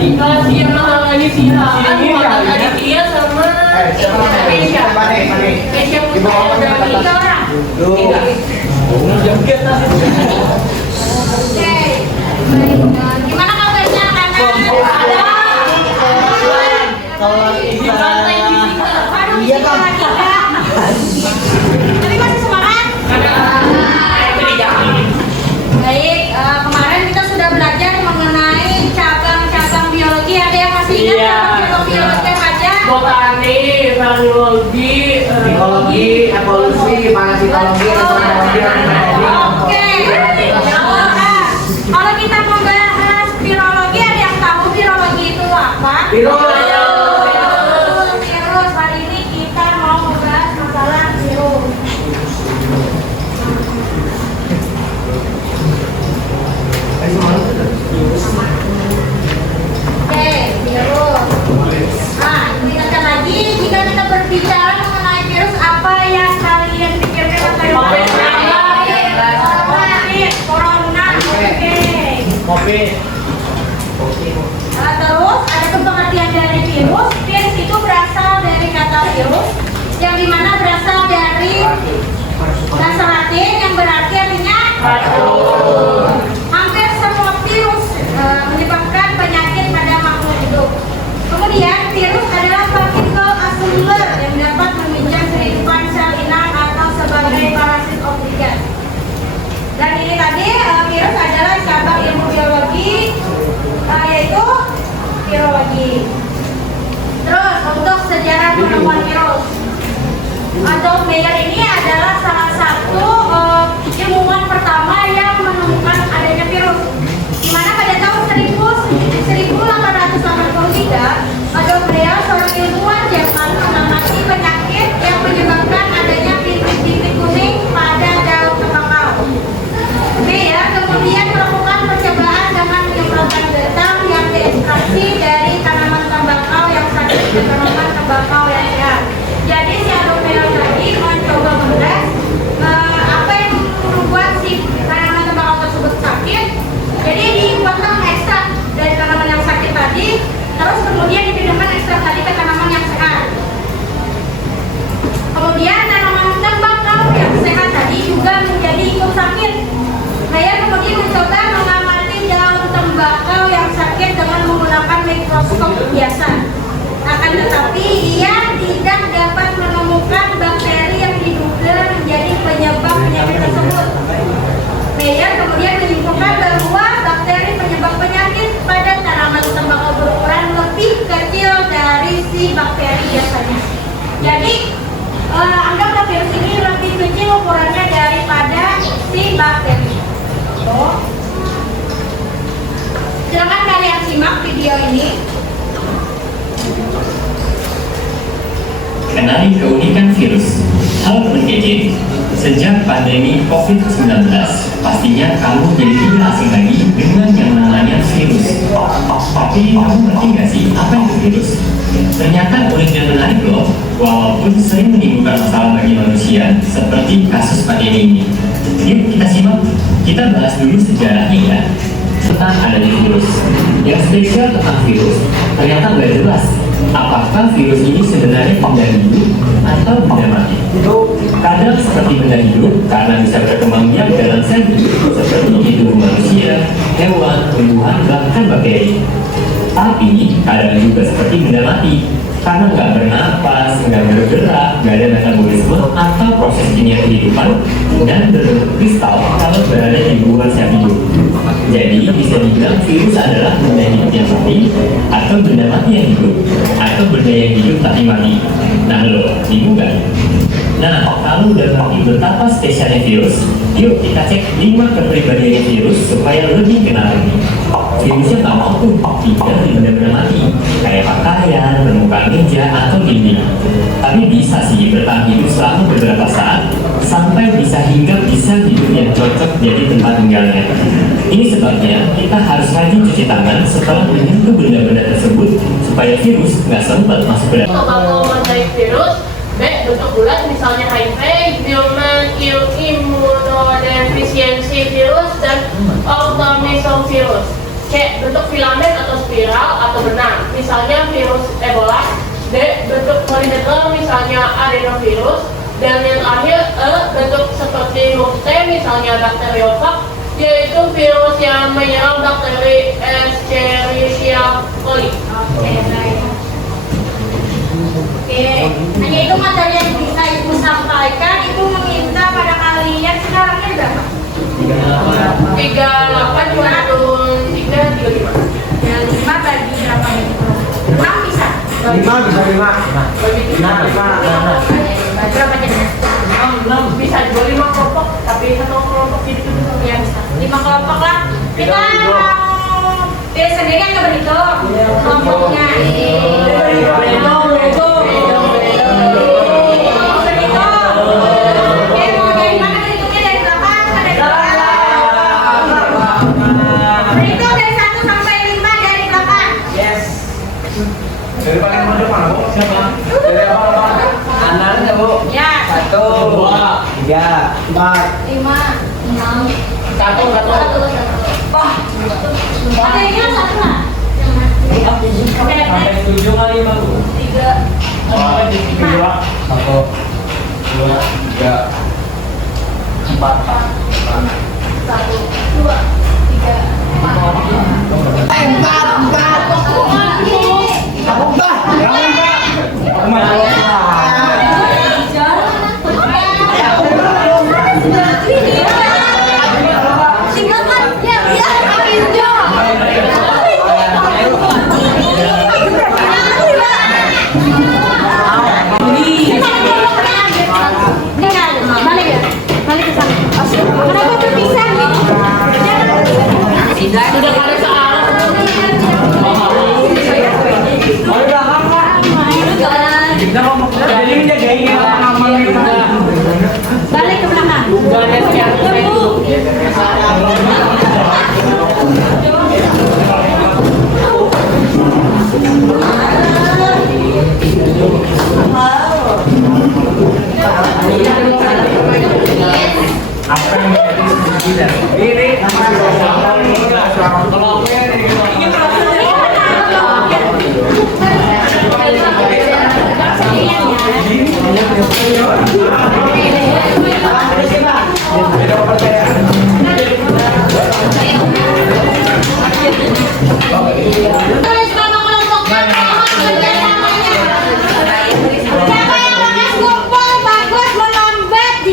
tadi. Rahasia menghalangi sitaan bukan Aditya sama Keisha. Keisha Putri udah tiga orang. Tiga. Jengket tadi. Oke. Baik. Gimana kabarnya anak-anak? Kalau Di pantai di sini. Aduh, Iya, Kak. Tapi masih semangat? Baik, kemarin kita sudah belajar mengenai cabang-cabang biologi. Ada yang masih ingat Iya. cabang biologi apa aja? Botani, biologi, Psikologi, evolusi, parasitologi, entomologi, Oke. Nah, kalau kita mau bahas virologi, ada yang tahu virologi itu apa? virus. Virus. Hari ini kita mau membahas masalah virus. Oke, virus. Nah, ingatkan lagi, jika kita berbicara mengenai virus, apa yang kalian pikirkan atau yang COVID, corona, oke. Kopi. Terus ada pengertian dari virus. Virus itu berasal dari kata virus, yang dimana berasal dari bahasa Latin yang berarti artinya hampir semua virus menyebabkan penyakit pada makhluk hidup. Kemudian virus adalah partikel aseluler yang dapat meminjam kehidupan sel inang atau sebagai parasit obligat. Dan ini tadi virus adalah cabang ilmu biologi, yaitu virologi. Terus untuk sejarah penemuan virus, Adolf Meyer ini adalah salah satu ilmuwan pertama yang menemukan adanya virus. Di mana pada tahun 1883, Adolf Meyer, seorang ilmuwan Jerman, mengamati penyakit yang menyebabkan adanya bintik-bintik kuning pada daun tembakau. Meyer kemudian melakukan percobaan dengan menyemprotkan getah yang diekstraksi dari tanaman tembakau yang sakit ke tanaman tembakau yang sehat. Jadi si Adolf Meyer tadi mencoba mengetes apa yang membuat si tanaman tembakau tersebut sakit. Jadi dibuatkan ekstrak dari tanaman yang sakit tadi, terus kemudian dipindahkan ekstrak tadi ke tanaman yang sehat. Kemudian tanaman tembakau yang sehat tadi juga menjadi ikut sakit. Meyer kemudian mencoba mengamati daun tembakau yang sakit dengan menggunakan mikroskop biasa. Akan tetapi ia tidak dapat menemukan bakteri yang diduga menjadi penyebab penyakit tersebut. Meyer kemudian menyimpulkan bahwa bakteri penyebab penyakit pada tanaman tembakau berukuran lebih kecil dari si bakteri biasanya. Jadi anggaplah virus ini lebih kecil ukurannya daripada si bakteri. Silakan kalian simak video ini. Kenali keunikan virus. Halo bergadget, sejak pandemi COVID-19, pastinya kamu jadi tidak asing lagi dengan yang namanya virus. Tapi kamu ngerti nggak sih apa itu virus? Ternyata unik dan menarik loh, walaupun sering menimbulkan masalah bagi manusia, seperti kasus pandemi ini. Yuk kita simak, kita bahas dulu sejarahnya ya. Tentang adanya virus. Yang spesial tentang virus, ternyata nggak jelas apakah virus ini sebenarnya benda hidup atau benda mati. Kadang seperti benda hidup karena bisa berkembang biak dalam sel hidup seperti di tubuh manusia, hewan, tumbuhan, bahkan bakteri. Tapi kadang juga seperti benda mati karena nggak bernapas, nggak bergerak, nggak ada metabolisme atau proses kimia kehidupan, dan berbentuk kristal kalau berada di luar sel hidup. Jadi bisa dibilang virus adalah benda hidup yang mati, atau benda mati yang hidup, atau benda yang hidup tapi mati. Nah lo, bingung nggak? Nah, kalau udah ngerti betapa spesialnya virus, yuk kita cek 5 kepribadian virus supaya lebih kenal lagi. Virusnya nggak mau tuh tinggal di benda-benda mati, kayak pakaian, permukaan meja, atau dinding. Tapi bisa sih bertahan hidup selama beberapa saat, sampai bisa hingga bisa hidup yang cocok jadi tempat tinggalnya. Ini sebabnya kita harus rajin cuci tangan setelah menyentuh benda-benda tersebut, supaya virus nggak sempat masuk ke dalam. Kalau mencari virus, bentuk bulat misalnya HIV, human immunodeficiency virus, dan automesovirus. C. Bentuk filamen atau spiral atau benang, misalnya virus Ebola. D. Bentuk polihedral, misalnya adenovirus. Dan yang akhir E. Bentuk seperti huruf T, misalnya bakteriofag, yaitu virus yang menyerang bakteri Escherichia coli. Oke, hanya itu materi yang bisa Ibu sampaikan. Ibu meminta pada kalian sekarang berapa? 38 cuma turun 3, 35. Yang 5 bagi berapa itu? 6 bisa? 5 bisa 5. Bagi 3. Berapa jadinya? 6 bisa juga 5 kelompok, tapi satu kelompok gitu. Ya bisa. 5 kelompok lah. Kita mau pilih sendiri atau berhitung? Kelompoknya. Berhitung. Oke, mau dari mana berhitungnya? Dari belakang atau dari belakang? Berhitung dari 1 sampai 5 dari belakang. Yes. Dari paling depan mana, Bu? Siapa? Dari apa? Anaknya, Bu. Ya. 1, 2, 3, 4. 5, 6. Satu. Wah. Materinya 1 lah. Sampai 7 kali, Pak, Bu. 3. Sampai di 2. 1, 2, 3, 4. 1, 2, 3, 4. Sudah pada searah. Jadi menjagain aman kita. Balik ke belakang. Udah ada sekian. Apa yang menjadi sembilan? Ini Tulis nama kelompoknya. Siapa yang pakai kumpul bagus melambat di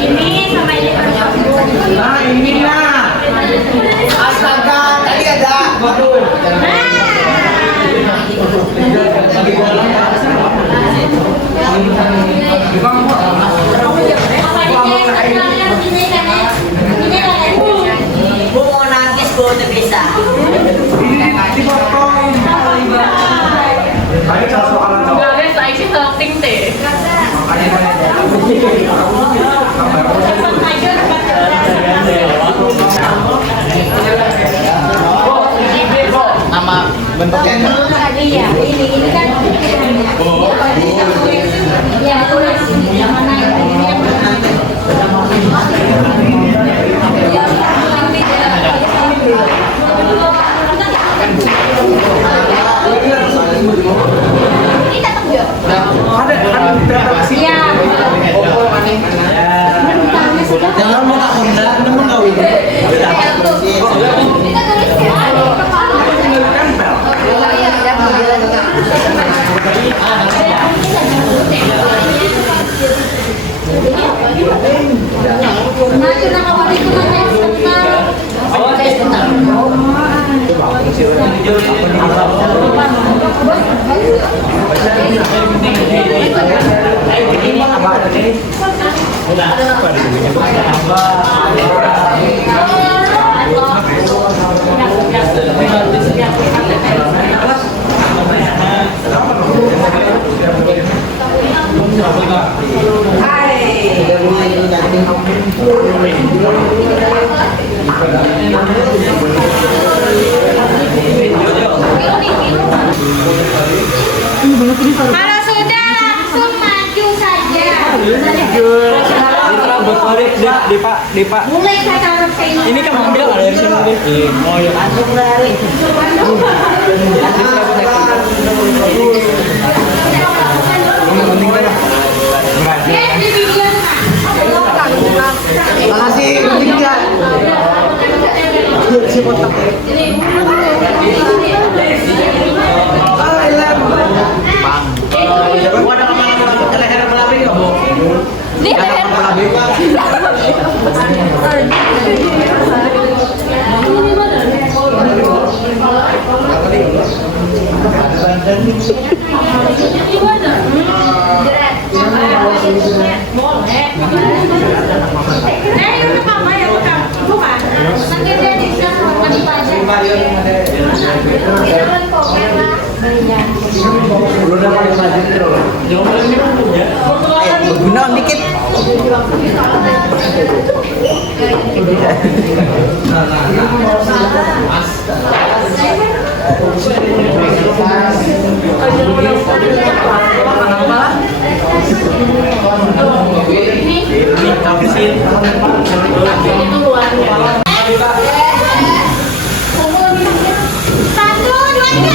ini sama ini. nah inilah. Astaga, tadi ada. Waduh. Bu mau nangis bu udah bisa. Ini dipotong. Tadi kalau soalan cowok. Enggak guys, saya sih selecting teh. Nama bentuknya. Iya, ini kan. Ya, tulis yang mana ini yang mana. Ini datang juga. Ada Iya. Jangan mau nak undang, mau ngawin. Kita tulis Kalau sudah langsung maju saja. Berbalik di Pak. Mulai saya taruh ke ini. Ini kan mau bilang ada yang sini. Oh ya. Lihat di video. Makasih, tidak. Si botak. Gua ada leher Melawi enggak, Bu? Ini leher Melawi. itu mama yang bukan. Bukan. Nanti dia bisa mandi pajak. Jangan komen lah. Belum dapat lagi terus. Guna dikit. Satu, dua, tiga.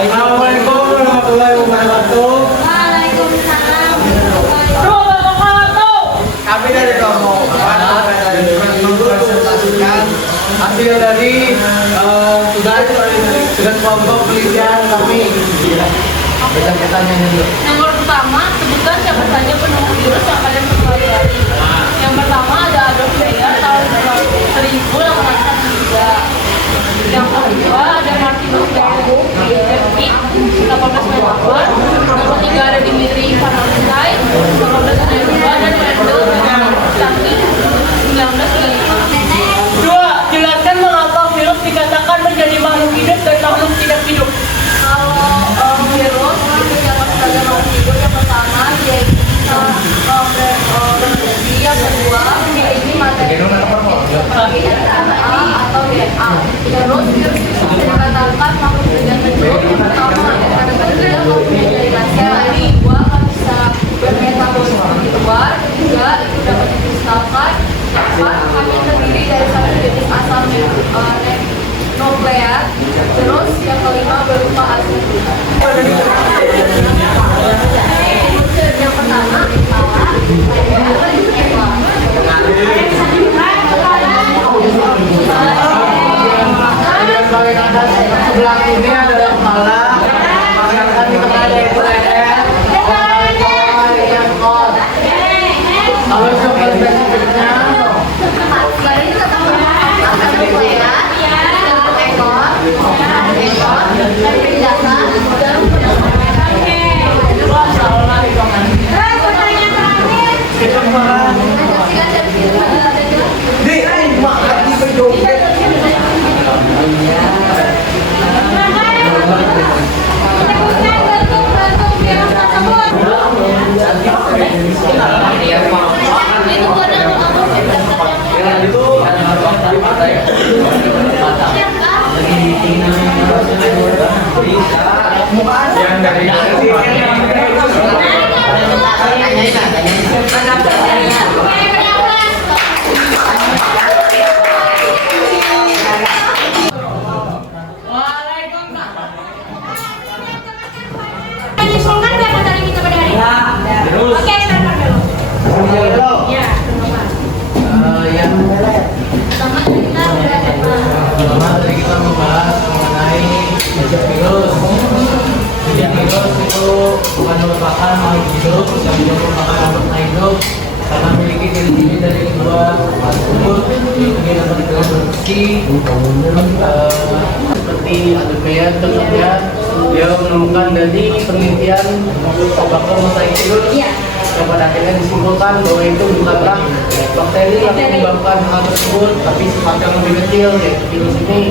Assalamualaikum warahmatullahi wabarakatuh. Waalaikumsalam. Kami dari Romo mempresentasikan hasil dari tugas kelompok penelitian kami. Kita tanya dulu. Nomor pertama, sebutkan siapa saja penemu virus yang kalian pelajari. Yang pertama ada Adolf Meyer tahun 1803. Yang kedua ada Martinus Galup di Jerman 18 November. Nomor 3 ada Dimitri Ivanovsky 1892 dan Mendel Saki 1935. Dua, jelaskan mengapa virus dikatakan menjadi makhluk hidup dan makhluk tidak hidup. Kalau virus itu yang sebagai makhluk hidup yang pertama yaitu yang kedua yaitu materi atau DNA. Terus virus bisa dikatakan makhluk tidak hidup pertama pada bagian mempunyai jaringan sel. Ini dua kan bisa bermetabolisme di luar. Tiga itu dapat dikristalkan. Empat kami terdiri dari satu jenis asam nuklear. Terus yang kelima berupa asid. Yang pertama Paling atas sebelah ini adalah kepala, makanan di kepala itu leher, yang kol. Kalau sebagai spesifiknya, kita malah di makan di berjoget. Yang dari Diusulkan berapa tadi kita pada hari ini? Oke, start dulu. Ya, yang pertama kita pertama tadi kita membahas mengenai virus. Virus itu bukan merupakan makhluk hidup, yang merupakan makhluk hidup karena memiliki ciri-ciri dari kedua tersebut. Ini dapat diproduksi seperti Adolf Meyer. Contohnya dia menemukan dari penelitian bakteri mosaicirus yang pada akhirnya disimpulkan bahwa itu bukanlah bakteri yang menyebabkan hal tersebut, tapi sifat yang lebih kecil yaitu virus ini.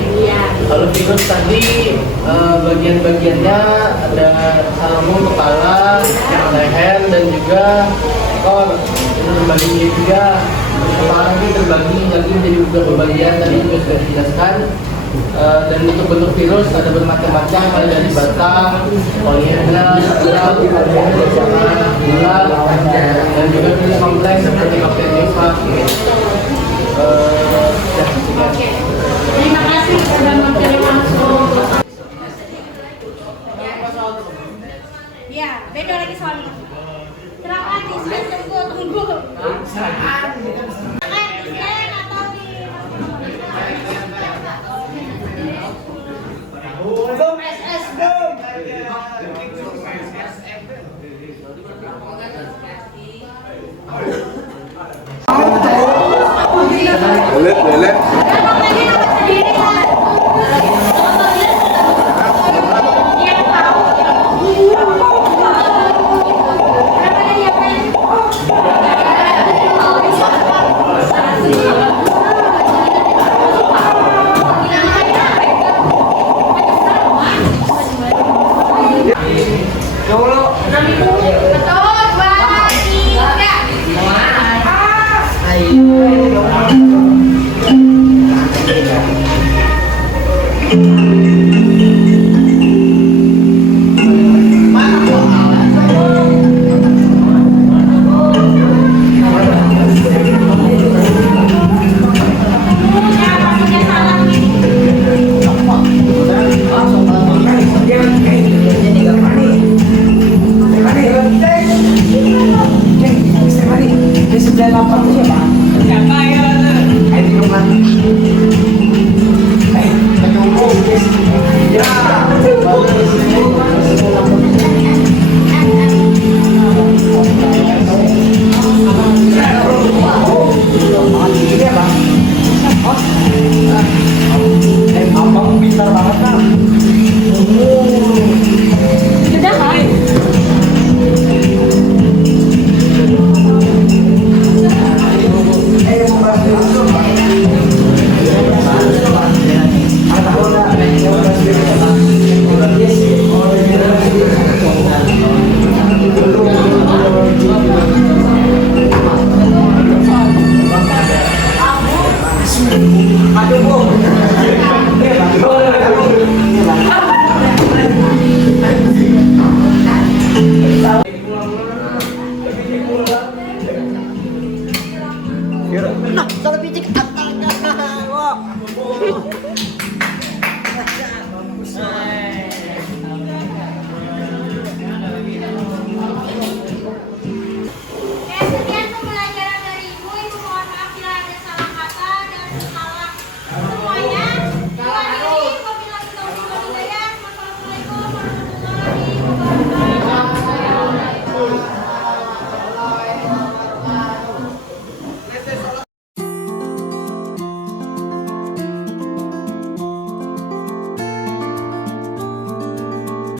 Kalau virus tadi bagian-bagiannya ada sarung kepala, leher dan juga ekor. terbagi juga. Sekarang ini terbagi lagi menjadi beberapa bagian, tadi juga sudah dijelaskan. Dan bentuk virus ada bermacam-macam, mulai dari batang, polyhedral, gula, dan juga virus kompleks seperti bakteri fag. Terima kasih sudah menerima semua. Ya, beda lagi soalnya. Terang hati, saya tunggu. Lelet. Ya, bagus.